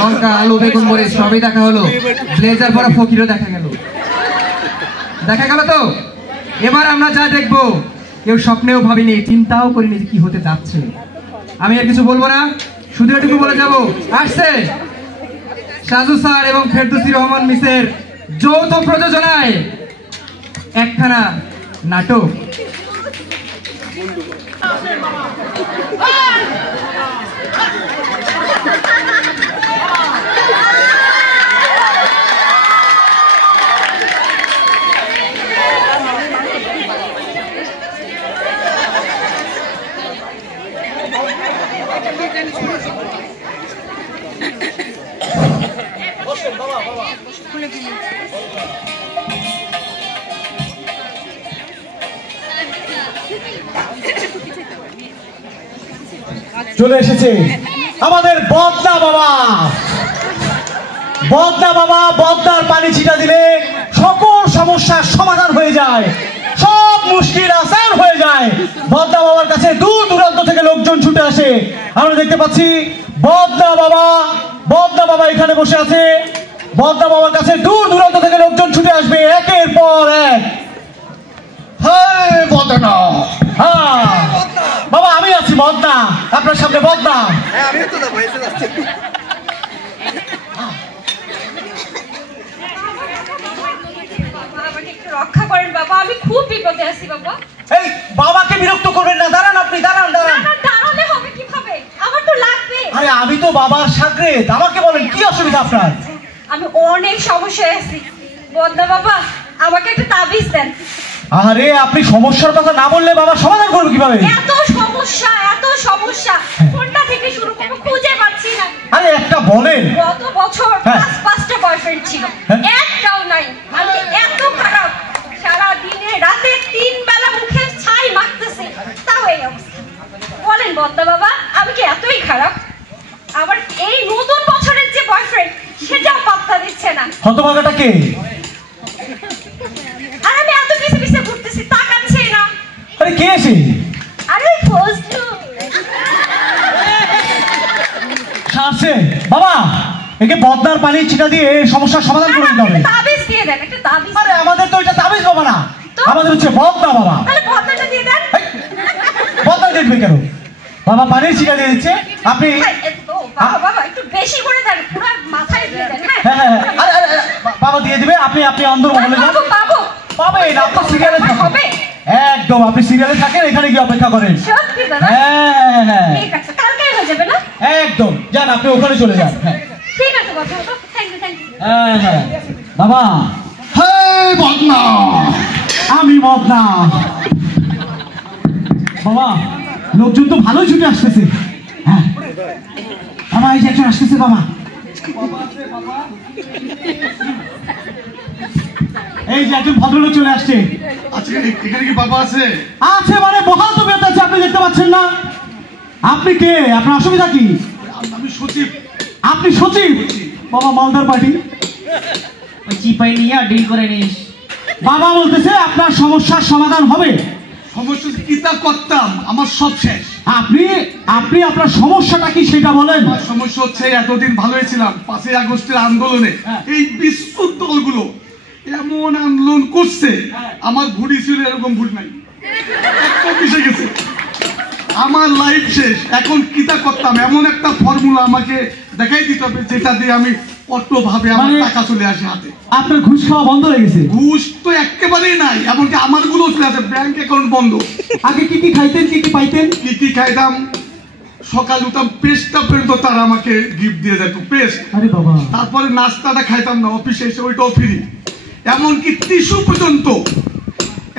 লঙ্কা আলু বেগুন মরিচ সবই দেখা হলো, ব্লেজার পরা ফকিরও দেখা গেল তো। এবার আমরা যা দেখবো কেউ স্বপ্নেও ভাবিনি, চিন্তাও করিনি কি হতে যাচ্ছে। আমি আর কিছু বলবো না, শুধু এটুকু বলে যাব, আসছে সাজু স্যার এবং ফেরদৌসী রহমান মিসের যৌথ প্রযোজনায় একখানা নাটক। চলে এসেছে আমাদের বদনা বাবা। বদনা বাবা, বদনার পানি ছিটা দিলে সকল সমস্যার সমাধান হয়ে যায়, সব মুশকিল আসান হয়ে যায়। বদনা বাবার কাছে দূর দূরান্ত থেকে লোকজন ছুটে আসে। আমরা দেখতে পাচ্ছি বদনা বাবা এখানে বসে আছে। বদনা বাবার কাছে দূর দূরান্ত থেকে লোকজন ছুটে আসবে একের পর এক। বদনা, হ্যাঁ বাবা আমি আছি বদনা, আপনার সামনে বদনা। রক্ষা করেন বাবা, আমি খুব বিপদে আছি বাবা। এই বাবাকে বিরক্ত করবেন না, দাঁড়ান আপনি, দাঁড়ান। দাঁড়ালে হবে কিভাবে, আমার তো লাগবে। আরে আমি তো বাবার সাগরেদ, আমাকে বলেন কি অসুবিধা আপনার? আমি অনেক সমস্যায় আছি বদনা বাবা, আমাকে একটা তাবিজ দেন। আরে আপনি সমস্যার কথা না বললে বাবা সমাধান করবে কিভাবে? এত সমস্যা কোনটা থেকে শুরু করব খুঁজে পাচ্ছি না। আরে একটা বলেন। গত বছর 5টা বয়ফ্রেন্ড ছিল, একটাও নাই। আমি এত খারাপ, সারা দিনে রাতে 3 বেলা মুখে ছাই মাখতেছি, তাও এই অবস্থা। বলেন বদনা বাবা, আমি কি এতই খারাপ? আবার এই নতুন বছরের যে বয়ফ্রেন্ড সেটাও পাত্তা দিচ্ছে না। হতভাগাটা কে? আর আমি এত পিছে ঘুরতেছি, তাকাচ্ছে না। আরে কে এসে? আরে ফজলু সারছে বাবা, একে বদনার পানি ছিটা দিয়ে সমস্যার সমাধান করে দিতে হবে। তাবিজ দিয়ে দেন, একটা তাবিজ। আরে আমাদের তো এটা তাবিজ বাবা না, আমাদের হচ্ছে বদনা বাবা। তাহলে বদনাটা দিয়ে দেন। বদনা দেখবে কেন? বাবা পানি ছিটা দিয়ে দিচ্ছে, আপনি বাবা একটু বেশি করে দেন, পুরো মাথায় দিয়ে দেন। হ্যাঁ আরে বাবা দিয়ে দিবে, আপনি অন্দর মহলে যান। পাবেন, আপনার সিরিয়ালে হবে একদম, আপনি সিরিয়ালে থাকেন, এখানে গিয়ে অপেক্ষা করেন। সত্যি দাদা? হ্যাঁ ঠিক আছে, কালকেই হয়ে যাবে না? একদম, যান আপনি ওখানে চলে যান। হ্যাঁ ঠিক আছে বাবা, থ্যাংক ইউ। হ্যাঁ বাবা। হেই বদনা, আমি বদনা বাবা। লোকজন তো ভালোই ছুটে আসতেছে। হ্যাঁ বাবা, এই যে একজন আসতেছে বাবা। এই যে একজন ভদ্রলোক চলে আসছে। আজকে এখানে কি বাবা আছে? আছে মানে বহাল তো বেত আছে, আপনি দেখতে পাচ্ছেন না? আপনি কে? আপনার অসুবিধা কি? আমি সচিব। আপনি সচিব? বাবা মালদার পার্টি চিপাই নিয়ে ডিল করে নিস। বাবা বলতেছে আপনার সমস্যার সমাধান হবে। সমস্যা কি তা করতাম, আমার সব শেষ। আপনি আপনার সমস্যাটা কি সেটা বলেন। সমস্যা হচ্ছে এতদিন ভালোই ছিলাম, 5ই আগস্টের আন্দোলনে এই বিস্কুট দলগুলো এমন আন্দোলন করছে, আমার ভুড়ি ছিল এরকম ভুড়ি নাই, মিশে গেছে, আমার লাইফ শেষ। এখন কিতা করতাম, এমন একটা ফর্মুলা আমাকে দেখাই দিতে হবে যেটা দিয়ে আমি অটোভাবে আমার টাকা চলে আসে হাতে। আপনার ঘুষ খাওয়া বন্ধ হয়ে গেছে? ঘুষ তো একেবারেই নাই, এমনকি আমার গুলো চলে আসে, ব্যাংক অ্যাকাউন্ট বন্ধ। আগে কি কি খাইতেন, কি কি পাইতেন? কি খাইতাম, সকাল উঠতাম পেস্টটা পর্যন্ত তারা আমাকে গিফট দিয়ে যেত, পেস্ট। আরে বাবা। তারপরে নাস্তাটা খাইতাম না, অফিসে এসে ওইটাও ফ্রি। এমনকি টিস্যু পর্যন্ত,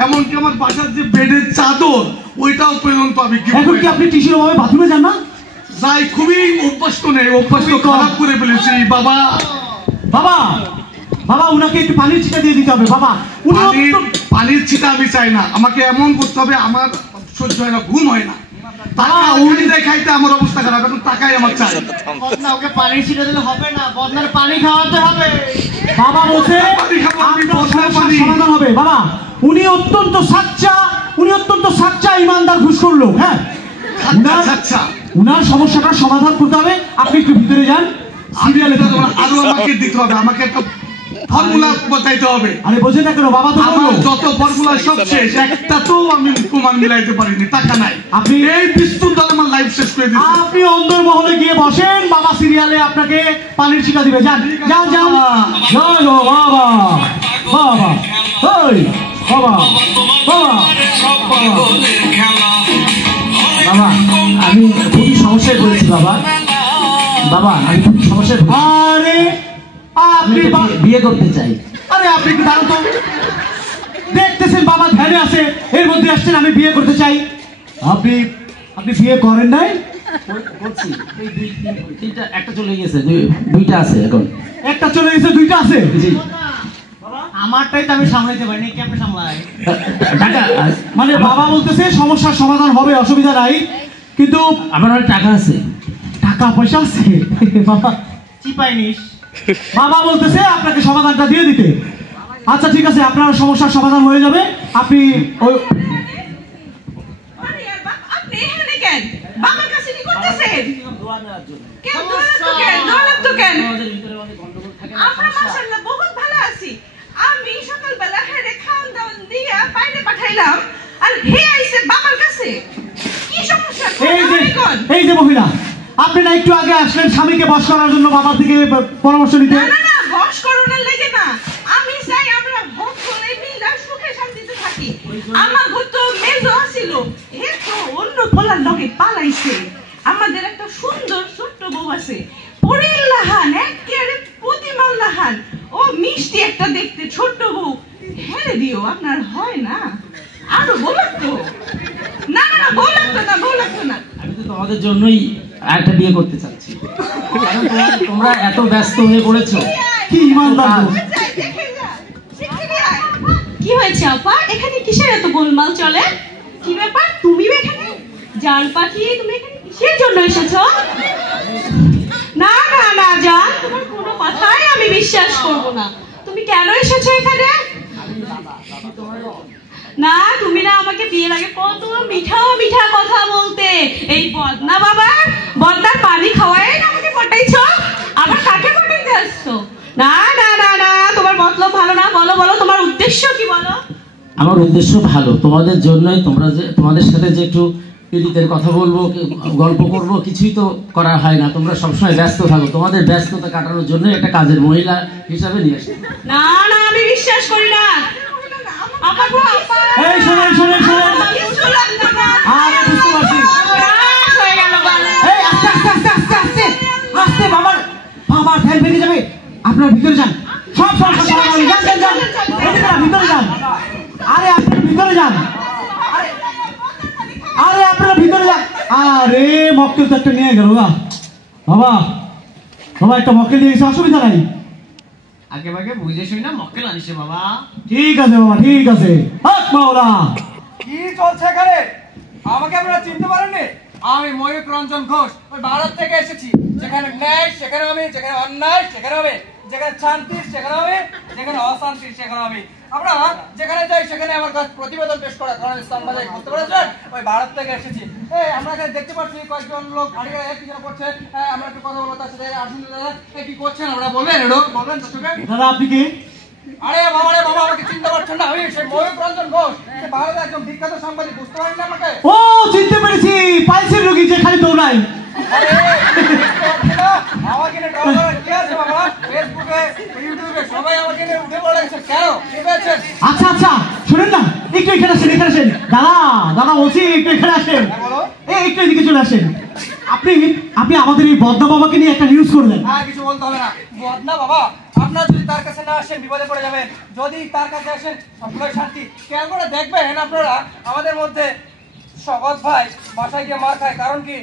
এমনকি আমার বাসার যে বেডের চাদর ওইটাও পর্যন্ত আমি গিফট। এখন কি আপনি টিস্যুর অভাবে বাথরুমে যান না? যাই, খুবই অভ্যস্ত নেই, অভ্যস্ত খারাপ করে ফেলেছি বাবা। বাবা বাবা, উনাকে একটু পানির ছিটা দিয়ে দিতে হবে বাবা। পানির ছিটা আমি চাই না, আমাকে এমন করতে হবে, আমার সহ্য হয় না, ঘুম হয় না। খাইতে আমার অবস্থা খারাপ, এখন টাকাই আমার চাই। ওকে পানির ছিটা দিলে হবে না, বদনার পানি খাওয়াতে হবে। বাবা বলছে সমাধান হবে। বাবা উনি অত্যন্ত সাচ্চা ইমানদার ঘুষখোর লোক। হ্যাঁ, উনার সমস্যাটা সমাধান করতে হবে। আপনি একটু ভিতরে যান, সিরিয়ালে থাকবো না। আরো আমাকে দিতে হবে, আমাকে একটা ফর্মুলা বাতাইতে হবে। আরে বোঝে না কেন বাবা, তো আমার বললো। যত ফর্মুলা সব শেষ, একটা তো আমি প্রমাণ মিলাইতে পারিনি, টাকা নাই। আপনি এই বিস্তুর দল আমার লাইফ শেষ করে দিচ্ছে। আপনি অন্দর মহলে গিয়ে বসেন, বাবা সিরিয়ালে আপনাকে পানির ছিটা দিবে। যান যান যান জয় গো বাবা, বাবা ওই বাবা, বাবা বাবা আমি খুবই সমস্যায় পড়েছি বাবা। বাবা আমি খুব সমস্যায় পড়েছি। আরে আমি আপনি একটা বিয়ে করতে চাই। আরে আপনি কি দাঁড়ান তো, দেখতেছেন বাবা ধ্যানে আছে, এর মধ্যে আসছেন আমি বিয়ে করতে চাই। আপনি আপনি বিয়ে করেন নাই? করছি, এই তিনটা, একটা চলে গেছে, দুইটা আছে এখন। একটা চলে গেছে, দুইটা আছে। জি আমারটাই তো আমি সামলাইতে পারিনি, কি আপনি সামলাই? টাকা মানে বাবা বলতেছে সমস্যার সমাধান হবে, অসুবিধা নাই, কিন্তু আমার অনেক টাকা আছে। টাকা পয়সা আছে বাবা চিপাইনিস। বাবা বলতেছে আপনাকে সমাধানটা দিয়ে দিতে। আচ্ছা ঠিক আছে, আপনার সমস্যার সমাধান হয়ে যাবে। আপনি ওই আপনি এখানে কেন? বাবার কাছে কি করতেছেন? কেন দৌড়াচ্ছ কেন? দৌড়াচ্ছ কেন? আমরা মাশাআল্লাহ বহুত ভালো আছি। আমি সকালবেলা হেরে খাওয়ান দাওয়ান দিয়ে বাইরে পাঠাইলাম, আর হে আইছে বাবার কাছে। কি সমস্যা? এই যে মহিলা, আপনি না একটু আগে আসলেন স্বামীকে বশ করার জন্য বাবার থেকে পরামর্শ নিতে? না না না, বশ করোনার লেগে না, আমি চাই আমরা ভোট করে মিলা সুখে শান্তিতে থাকি। আমার ঘর তো মেজো আছিল, হে তো অন্য পোলার লগে পালাইছে। আমাদের একটা সুন্দর ছোট্ট বউ আছে, পরের লাহান, একেবারে প্রতিমাল লাহান, ও মিষ্টি একটা দেখতে ছোট্ট বউ। হেরে দিও, আপনার হয় না? আরো বউ লাগতো? না না না, বউ লাগতো না, বউ লাগতো না। আমি তো তোমাদের জন্যই একটা বিয়ে করতে চাচ্ছি, কারণ তোমরা এত ব্যস্ত হয়ে পড়েছো। কি ইমানদার লোক। কি হয়েছে আপা, এখানে কিসের এত গোলমাল চলে? কি ব্যাপার, তুমি এখানে জান পাখি, তুমি এখানে কিসের জন্য এসেছো? না না না জান, তোমার কোনো কথাই আমি বিশ্বাস করব না। তুমি কেন এসেছো এখানে? না তুমি না আমাকে বিয়ের আগে কত মিঠা মিঠা কথা বলতে, এই বদনা বাবা, বদনার পানি খাওয়াই না আমাকে পটাইছো, আবার কাকে পটাইতে আসছো? না না না না, তোমার মতলব ভালো না। বলো বলো, তোমার উদ্দেশ্য কি বলো? আমার উদ্দেশ্য ভালো, তোমাদের জন্যই। তোমরা যে তোমাদের সাথে যে একটু পীড়িতের কথা বলবো, গল্প করব, কিছুই তো করা হয় না। তোমরা সবসময় ব্যস্ত থাকো, তোমাদের ব্যস্ততা কাটানোর জন্য একটা কাজের মহিলা হিসাবে নিয়ে আসি। না না, আমি বিশ্বাস করি না। আপা গো, আপা, এই শুনেন শুনেন শুনেন, কিছু লাগবে না। আরে বুঝতে পারছি। সর্বনাশ হয়ে গেল বলে। এই আস্তে আস্তে আস্তে আস্তে আস্তে আস্তে, বাবার বাবার ধ্যান ভেঙে যাবে। আপনার ভিতরে যান, সব সমস্যা সমাধান হবে। যান যান যান, এদিকে না, ভিতরে যান। আরে আপনার ভিতরে যান, আরে আপনারা ভিতরে যান। আরে মক্কেল তো একটা নিয়ে গেল না বাবা, বাবা একটা মক্কেল নিয়ে গেছে, অসুবিধা নাই। আগে ভাগে বুঝে শুই না মক্কেল আনিসে বাবা। ঠিক আছে বাবা, ঠিক আছে। হক মাওলা। কি চলছে এখানে? আমাকে আপনারা চিনতে পারেননি? আমি ময়ূক রঞ্জন ঘোষ, ওই ভারত থেকে এসেছি। যেখানে ন্যায় সেখানে আমি, যেখানে অন্যায় সেখানে আমি, যেখানে শান্তি সেখানে আমি, যেখানে অশান্তি সেখানে আমি। আমরা যেখানে যাই সেখানে আমার কাছে প্রতিবেদন পেশ করা, কারণ ইসলামবাদে বুঝতে পেরেছেন, ওই ভারত থেকে এসেছি। এই আমরা এখানে দেখতে পাচ্ছি কয়েকজন লোক আড়িয়ে কি যেন করছে, আমরা একটু কথা বলবো তার সাথে। আসুন দাদা, কি করছেন আমরা বলবেন? এডো বলবেন দর্শকে। দাদা আপনি কি? আরে বাবা রে বাবা, আমাকে চিনতে পারছেন না? আমি সেই ময়ূক রঞ্জন ঘোষ, সে ভারতের একজন বিখ্যাত সাংবাদিক। বুঝতে পারেন না আমাকে? ও চিনতে পেরেছি, পাইছেন রোগী যে খালি দৌড়াই। আরে আমাকে নিয়ে ড্রামা কি আছে বাবা? ফেসবুকে ইউটিউবে সবাই আমাকে নিয়ে উঠে পড়েছে, কেন ঠিক আছে? আচ্ছা আচ্ছা শুনেন না, একটু এখানে আসেন, এখানে আসেন। দাদা দাদা বলছি একটু এখানে আসেন। বলো। এই একটু এদিকে চলে আসেন। আপনি আপনি আমাদের এই বদনা বাবাকে নিয়ে একটা নিউজ করলেন। আর কিছু বলতে হবে না। বদনা বাবা, আপনারা যদি তার কাছে না আসেন বিপদে পড়ে যাবেন, যদি তার কাছে আসেন সবগুলোই শান্তি। খেয়াল করে দেখবেন আপনারা, আমাদের মধ্যে সগত ভাই বাসায় গিয়ে মার খায়, কারণ কি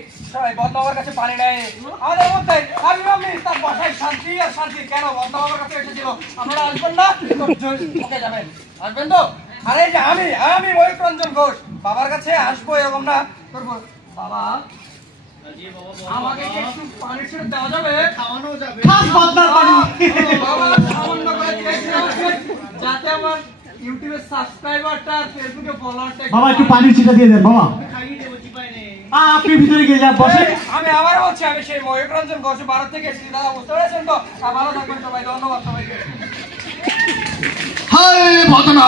বদনা বাবার কাছে পানি নেয়। আমাদের মধ্যে আমি তার বাসায় শান্তি আর শান্তি। কেন? বদনা বাবার কাছে এসেছিল। আপনারা আসবেন না? ওকে যাবেন, আসবেন তো? আর এই যে আমি ময়ূক রঞ্জন ঘোষ বাবার কাছে আসবো এরকম না করবো। বাবা আমাকে কি একটু পানি ছেড়ে দেওয়া যাবে? খাওয়ানো যাবে? খাস বদনার পানি। বাবা সামান্য করে দিয়েছিলাম যাতে আমার ইউটিউবে সাবস্ক্রাইবারটা আর ফেসবুকে ফলোয়ারটা। বাবা একটু পানির ছিটা দিয়ে দেন বাবা। খাইয়ে দেবো, চিপাই নেই। আপনি ভিতরে গিয়ে যান, বসেন। আমি আবার বলছি, আমি সেই ময়ূররঞ্জন ঘোষ ভারত থেকে এসেছি দাদা, বুঝতে পেরেছেন তো? ভালো থাকবেন সবাই, ধন্যবাদ সবাইকে। হায় ঘটনা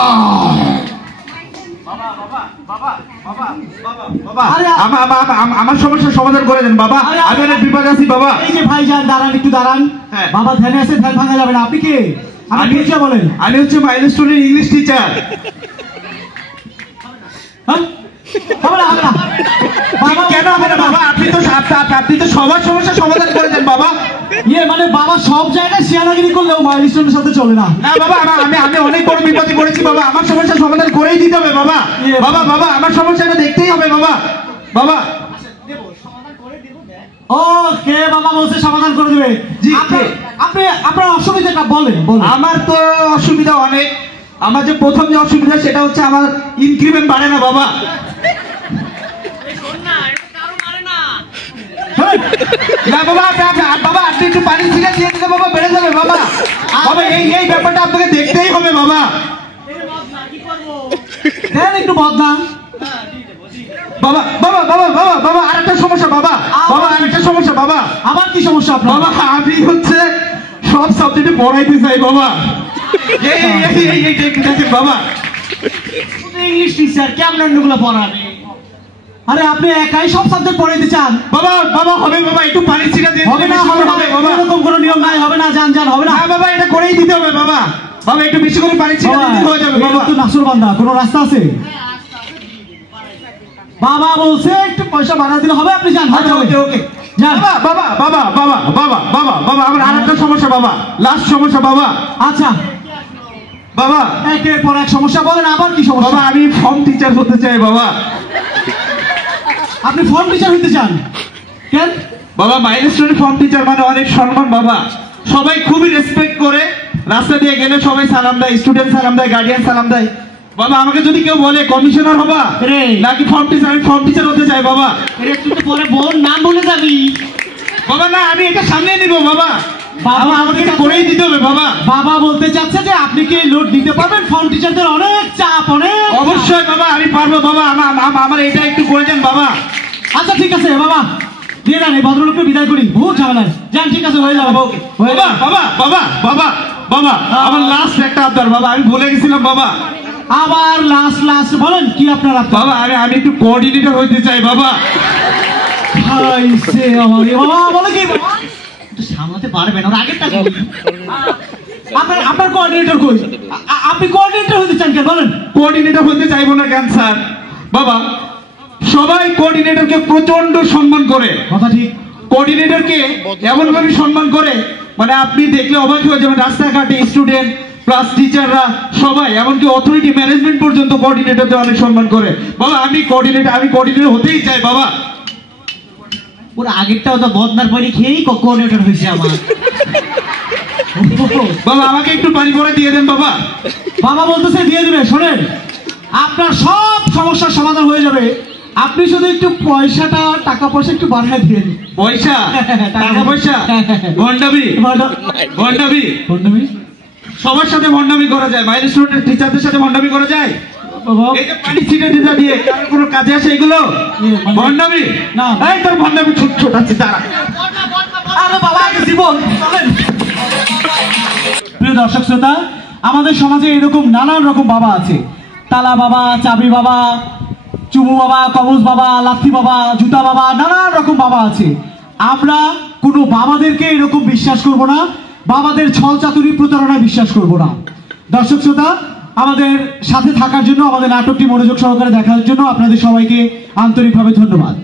আমার সমস্যার সমাধান করে দেন বাবা, আমি অনেক বিপদ আছি বাবা। এই যে ভাইজান দাঁড়ান, একটু দাঁড়ান। হ্যাঁ। বাবা ধ্যানে আছে, ধ্যান ভাঙা যাবে না। আপনি কে? আমি পরিচয় বলেন। আমি হচ্ছে মাইলস্টোনের ইংলিশ টিচার। হ্যাঁ? হবে না, হবে না। বাবা, কেন হবে না বাবা? আপনি তো সবার সমস্যার সমাধান করে দেন বাবা। মানে বাবা সব জায়গায় শিয়ানাগিরি করলেও মাইলস্টোনের সাথে চলে না। না বাবা, আমি অনেক বড় বিপদে পড়েছি বাবা, আমার সমস্যার সমাধান করেই দিতে হবে বাবা। বাবা আমার সমস্যাটা দেখতেই হবে বাবা। বাবা ও কে বাবা বলছে সমাধান করে দেবে? জি, আপনি আপনার অসুবিধাটা বলেন। আমার তো অসুবিধা অনেক। আমার যে প্রথম যে অসুবিধা সেটা হচ্ছে আমার ইনক্রিমেন্ট বাড়ে না বাবা। না বাবা, বাবা আপনি একটু পানি ছিটা দিয়ে দিলে বাবা বেড়ে যাবে বাবা। বাবা এই ব্যাপারটা আপনাকে দেখতেই হবে বাবা। দেন একটু বদনাম। বাবা বাবা বাবা বাবা বাবা আরেকটা সমস্যা বাবা, বাবা আরেকটা সমস্যা বাবা। আবার কি সমস্যা আপনার? বাবা আমি হচ্ছে সব সাবজেক্টে পড়াইতে চাই বাবা। এই দেখেন বাবা, ইংলিশ টিচার কেমন অন্যগুলো পড়াবে? আরে আপনি একাই সব সাবজেক্ট পড়াইতে চান? বাবা বাবা হবে বাবা, একটু পানি ছিটা দিয়ে হবে না, হবে না বাবা, এরকম কোনো নিয়ম নাই। হবে না, যান হবে না। হ্যাঁ বাবা, এটা করেই দিতে হবে বাবা। বাবা একটু বেশি করে পানি ছিটা দিতে হয়ে যাবে বাবা। তো নাসুরবান্দা কোনো রাস্তা আছে? বাবা বলছে একটু পয়সা বাড়া দিলে হবে, আপনি যান। ওকে যান বাবা বাবা বাবা বাবা বাবা বাবা বাবা আমার আরেকটা সমস্যা বাবা, লাস্ট সমস্যা বাবা। আচ্ছা বাবা একের পর এক সমস্যা বলেন, আবার কি সমস্যা? বাবা আমি ফর্ম টিচার হতে চাই বাবা। আপনি ফর্ম টিচার হতে চান কেন? বাবা মাইলস্টোনের ফর্ম টিচার মানে অনেক সম্মান বাবা, সবাই খুবই রেসপেক্ট করে, রাস্তা দিয়ে গেলে সবাই সালাম দেয়, স্টুডেন্ট সালাম দেয়, গার্ডিয়ান সালাম দেয়। বাবা আমাকে যদি কেউ বলে কমিশনার হবা নাকি ফর্ম টিচার, আমি ফর্ম টিচার হতে চাই বাবা। তুই তো পরে বোন নাম বলে যাবি বাবা। না আমি এটা সামনে নিব বাবা, বাবা আমাকে এটা করেই দিতে হবে বাবা। বাবা বলতে চাচ্ছে যে আপনি কি লোড দিতে পারবেন? ফর্ম টিচারদের অনেক চাপ, অনেক। অবশ্যই বাবা আমি পারবো বাবা, আমার এটা একটু করে দেন বাবা। আচ্ছা ঠিক আছে বাবা, দিয়ে দেন, এই ভদ্রলোককে বিদায় করি, বহুত ঝামেলা। যান, ঠিক আছে, হয়ে যাবে। বাবা বাবা বাবা বাবা বাবা আমার লাস্ট একটা আবদার বাবা, আমি ভুলে গেছিলাম বাবা। আবার লাস্ট বলেন কি আপনার আবদার? বাবা আমি একটু কোঅর্ডিনেটর হইতে চাই বাবা। বাবা বলে কি সামলাতে পারবেন, ওর আগেরটা আপনার কোঅর্ডিনেটর কই? আপনি কোঅর্ডিনেটর হতে চান কেন বলেন? কোঅর্ডিনেটর হতে চাইবো না কেন স্যার? বাবা সবাই কোঅর্ডিনেটরকে প্রচন্ড সম্মান করে। কথা ঠিক। কোঅর্ডিনেটরকে এমন ভাবে সম্মান করে মানে আপনি দেখলে অবাক হয়ে যাবেন, রাস্তাঘাটে স্টুডেন্ট প্লাস টিচাররা সবাই, এমনকি অথরিটি ম্যানেজমেন্ট পর্যন্ত কোঅর্ডিনেটরদের অনেক সম্মান করে। বাবা আমি কোঅর্ডিনেটর হতেই চাই বাবা। ওর আগেরটাও তো বদনার পানি খেয়েই কোঅর্ডিনেটর হয়েছে আমার। বাবা আমাকে একটু পানি পরে দিয়ে দেন বাবা। বাবা বলতেছে দিয়ে দিবে। শোনেন, আপনার সব সমস্যার সমাধান হয়ে যাবে, আপনি শুধু একটু টাকা পয়সা একটু বাড়ায় দিন। পয়সা? টাকা পয়সা? ভন্ডামি সবার সাথে ভন্ডামি করা যায়? মাইলস্টোনের টিচারদের সাথে ভন্ডামি করা যায়? এই যে পানি ছিটে টিটা দিয়ে কোনো কাজে আসে এগুলো? ভন্ডামি না, এই তোর ভন্ডামি ছোট আছে তারা। আরে বাবা আগে জীবন। প্রিয় দর্শক শ্রোতা, আমাদের সমাজে এরকম নানান রকম বাবা আছে। তালা বাবা, চাবি বাবা, চুমু বাবা, কবজ বাবা, লাথি বাবা, জুতা বাবা, নানান রকম বাবা আছে। আমরা কোনো বাবাদেরকে এরকম বিশ্বাস করব না, বাবাদের ছল চাতুরি প্রতারণায় বিশ্বাস করব না। দর্শক শ্রোতা, আমাদের সাথে থাকার জন্য, আমাদের নাটকটি মনোযোগ সহকারে দেখার জন্য আপনাদের সবাইকে আন্তরিকভাবে ধন্যবাদ।